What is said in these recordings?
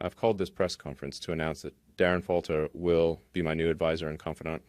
I've called this press conference to announce that Daren Falter will be my new advisor and confidant.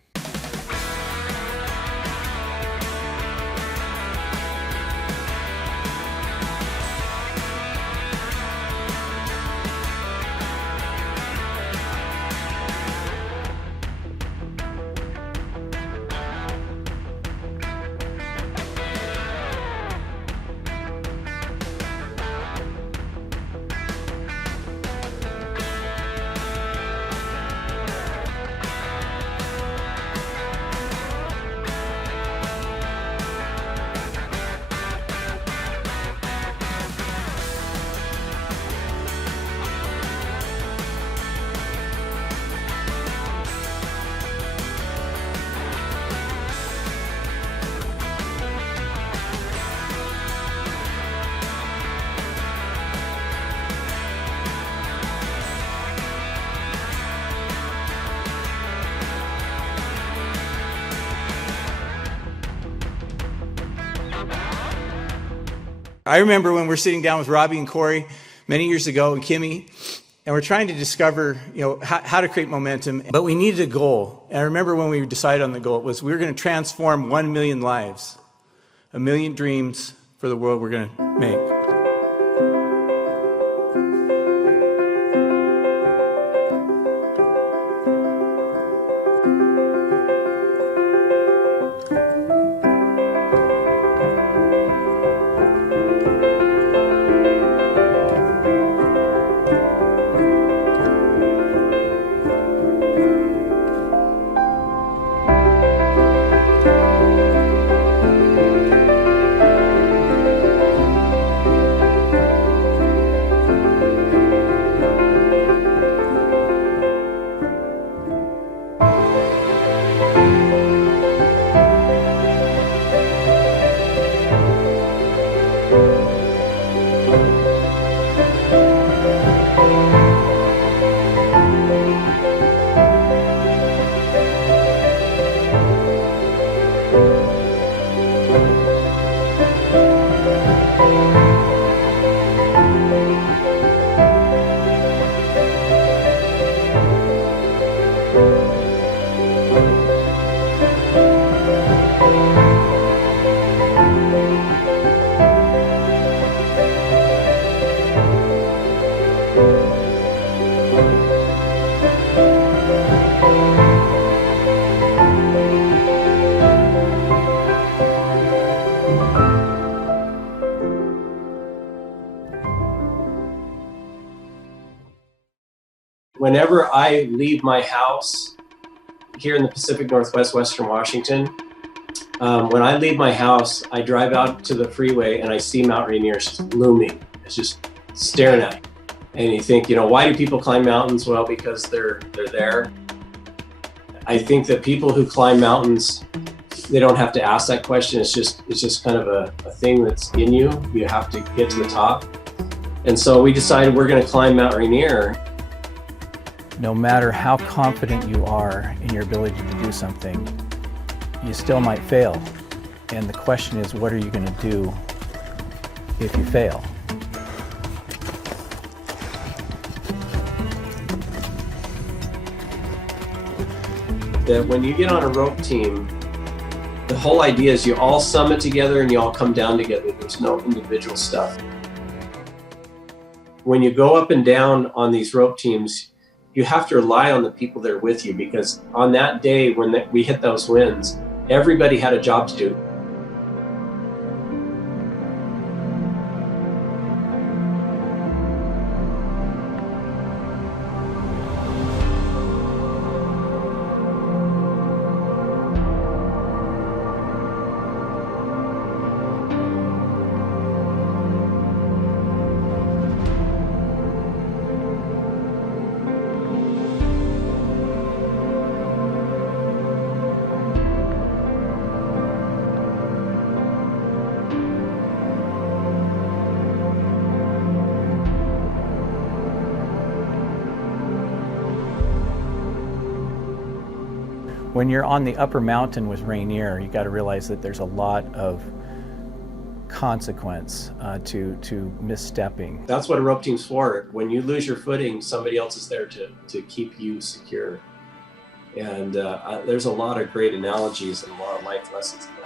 I remember when we're sitting down with Robbie and Corey many years ago, and Kimmy, and we're trying to discover, how to create momentum, but we needed a goal. And I remember when we decided on the goal, it was we were going to transform 1 million lives, 1 million dreams for the world we're going to make. Whenever I leave my house here in the Pacific Northwest, Western Washington, when I leave my house, I drive out to the freeway and I see Mount Rainier just looming. It's just staring at me. And you think, why do people climb mountains? Well, because they're there. I think that people who climb mountains, they don't have to ask that question. It's just kind of a thing that's in you. You have to get to the top. And so we decided we're going to climb Mount Rainier. No matter how confident you are in your ability to do something, you still might fail. And the question is, what are you going to do if you fail? That when you get on a rope team, the whole idea is you all summit together and you all come down together. There's no individual stuff. When you go up and down on these rope teams, you have to rely on the people that are with you, because on that day when we hit those winds, everybody had a job to do. When you're on the upper mountain with Rainier, you got to realize that there's a lot of consequence to misstepping. That's what a rope team's for. When you lose your footing, somebody else is there to keep you secure. And there's a lot of great analogies and a lot of life lessons in that.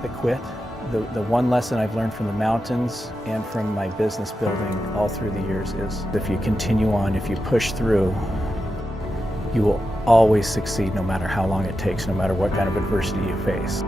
The quit. The one lesson I've learned from the mountains and from my business building all through the years is if you continue on, if you push through, you will always succeed no matter how long it takes, no matter what kind of adversity you face.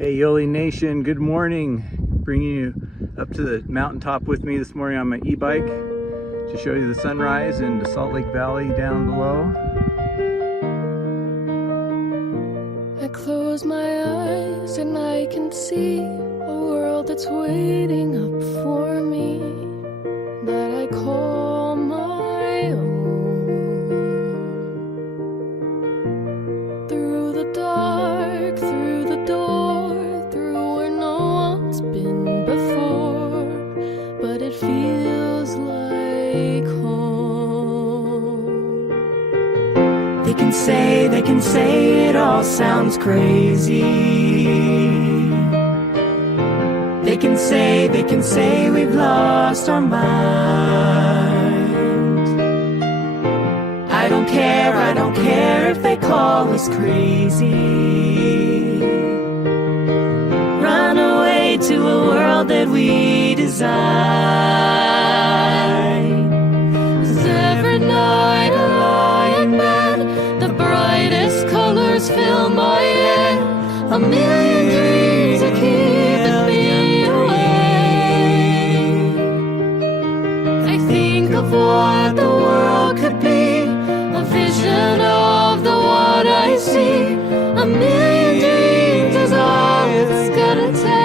Hey Yoli Nation, good morning. Bringing you up to the mountaintop with me this morning on my e-bike to show you the sunrise and the Salt Lake Valley down below. I close my eyes and I can see a world that's waiting up for me, that I call my own. Through the dark, through the door, but it feels like home. They can say it all sounds crazy. They can say we've lost our minds. I don't care if they call us crazy. Run away to a world that we design. 'Cause every night I lie in bed, the brightest colors fill my head. A million dreams are keeping me awake. I think of what the world could be, a vision of the one I see. A million dreams is all it's gonna take.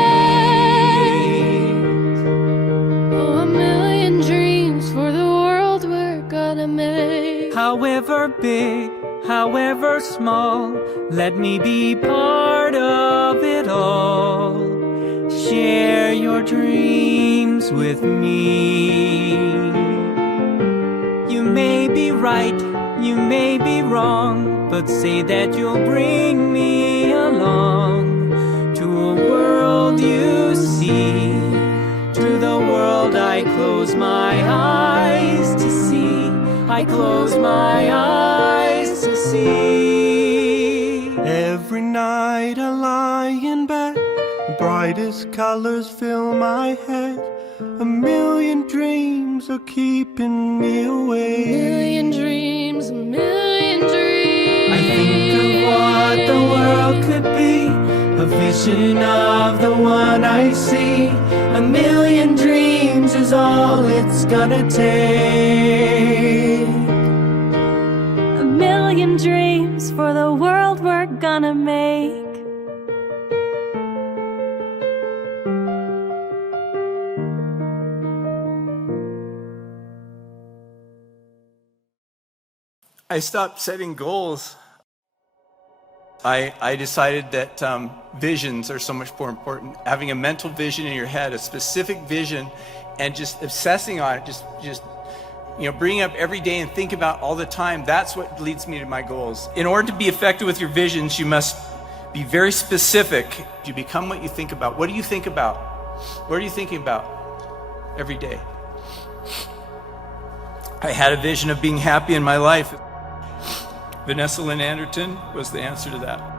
However big, however small, let me be part of it all. Share your dreams with me. You may be right, you may be wrong, but say that you'll bring me along to a world you see. To the world I close my eyes to see. I close my eyes to see. Every night I lie in bed, the brightest colors fill my head. A million dreams are keeping me awake. Million dreams, a million dreams. I think of what the world could be, a vision of the one I see. A million dreams is all it's gonna take. A million dreams for the world we're gonna make. I stopped setting goals. I decided that visions are so much more important. Having a mental vision in your head, a specific vision, and just obsessing on it, just bring it up every day and think about all the time. That's what leads me to my goals. In order to be effective with your visions, you must Be very specific. You become what you think about. What do you think about? What are you thinking about every day? I had a vision of being happy in my life. Vanessa Lynn Anderton was the answer to that.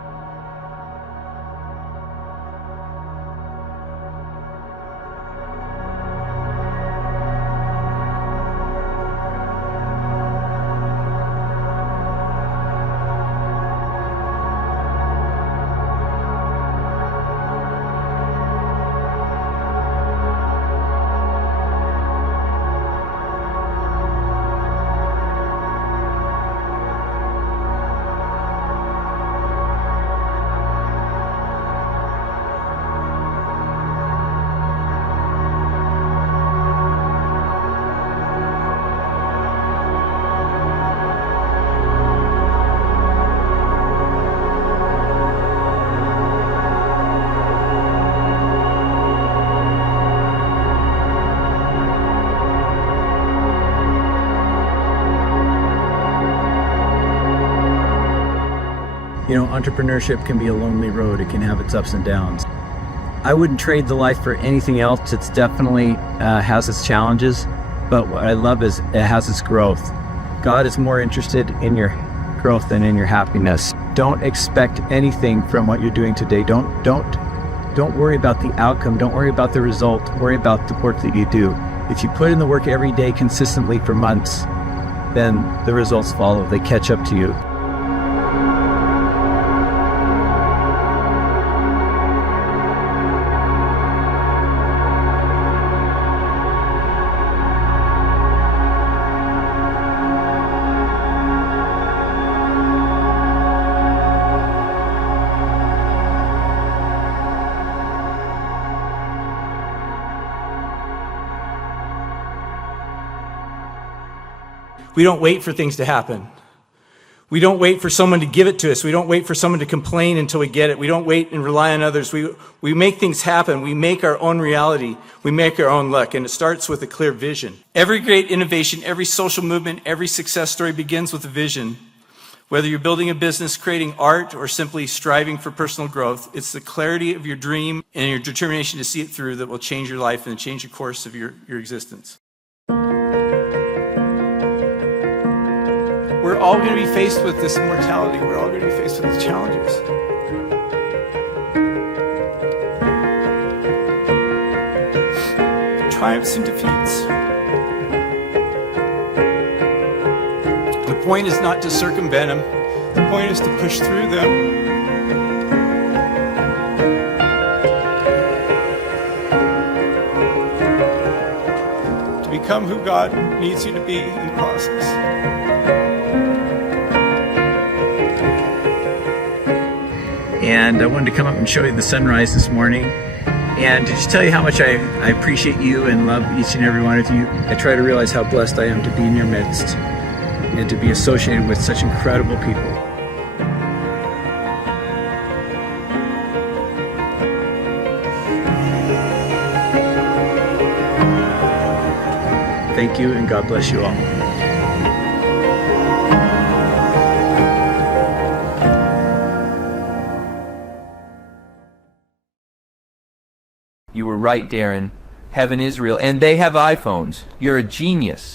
You know, entrepreneurship can be a lonely road. It can have its ups and downs. I wouldn't trade the life for anything else. It's definitely has its challenges, but what I love is it has its growth. God is more interested in your growth than in your happiness. Don't expect anything from what you're doing today. Don't worry about the outcome. Don't worry about the result. Worry about the work that you do. If you put in the work every day consistently for months, then the results follow. They catch up to you. We don't wait for things to happen. We don't wait for someone to give it to us. We don't wait for someone to complain until we get it. We don't wait and rely on others. We make things happen. We make our own reality. We make our own luck. And it starts with a clear vision. Every great innovation, every social movement, every success story begins with a vision. Whether you're building a business, creating art, or simply striving for personal growth, it's the clarity of your dream and your determination to see it through that will change your life and change the course of your existence. We're all going to be faced with this mortality. We're all going to be faced with the challenges. Triumphs and defeats. The point is not to circumvent them. The point is to push through them. To become who God needs you to be in the process. And I wanted to come up and show you the sunrise this morning and to just tell you how much I appreciate you and love each and every one of you. I try to realize how blessed I am to be in your midst and to be associated with such incredible people. Thank you, and God bless you all. You were right, Daren. Heaven is real. And they have iPhones. You're a genius.